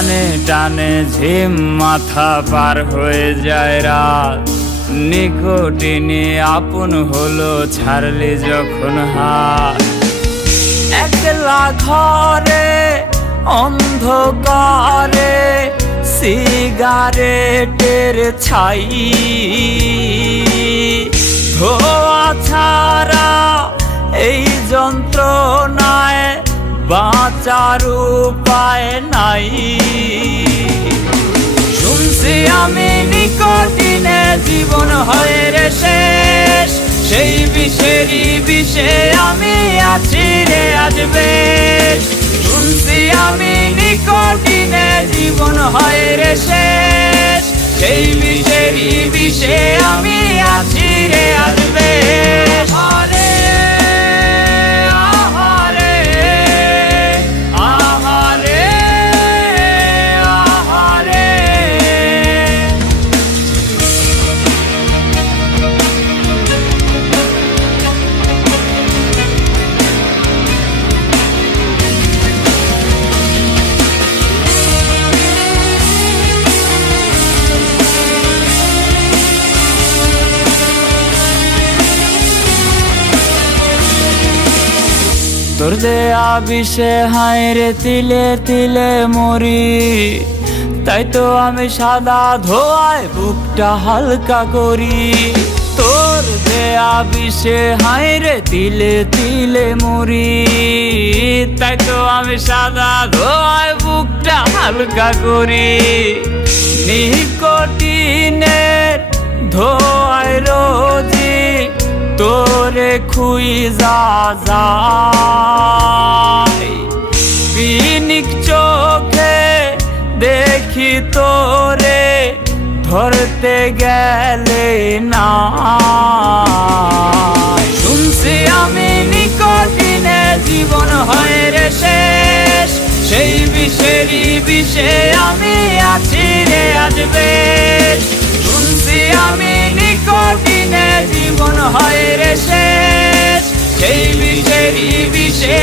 টানে টানে ঝিম মাথা পার হয়ে যায় রাত, নিকটিনে আপন হলো ছাড়লে যখন হাত। একলা ঘরে অন্ধকারে সিগারেটের ছাই, ধোয়া ছাড়া এই যন্ত্রণায় বাঁচার উপায় নাই। শুনছি আমি নিকটিনে জীবন হয় রে শেষ, সেই বিষেরই বিষে আমি আছি রে আজ বেশ। শুনছি আমি নিকটিনে জীবন হয় রে শেষ, সেই বিষেরই বিষে আমি আছি রে আজ বেশ। তোর দেয়া বিষে হায় রে তিলে তিলে মরি, তাই তো আমি সাদা ধোয়ায় বুকটা হালকা করি। তোর দেয়া বিষে হায় রে তিলে তিলে মরি, তাই তো আমি সাদা ধোয়ায় বুকটা হালকা করি। নিকটিনের ধোয়ায় রোজি তোরে খুইজা যায়, বিনিক চোখে দেখি তোরে ধরতে গেলে না। শুনছি আমি নিকটিনে জীবন হয় রে শেষ, সেই বিষেরই বিষে আমি আছি রে আজ বেশ। শুনছি আমি নিকটিনে জীবন হয় রে শেষ, সেই বিষেরই বিষে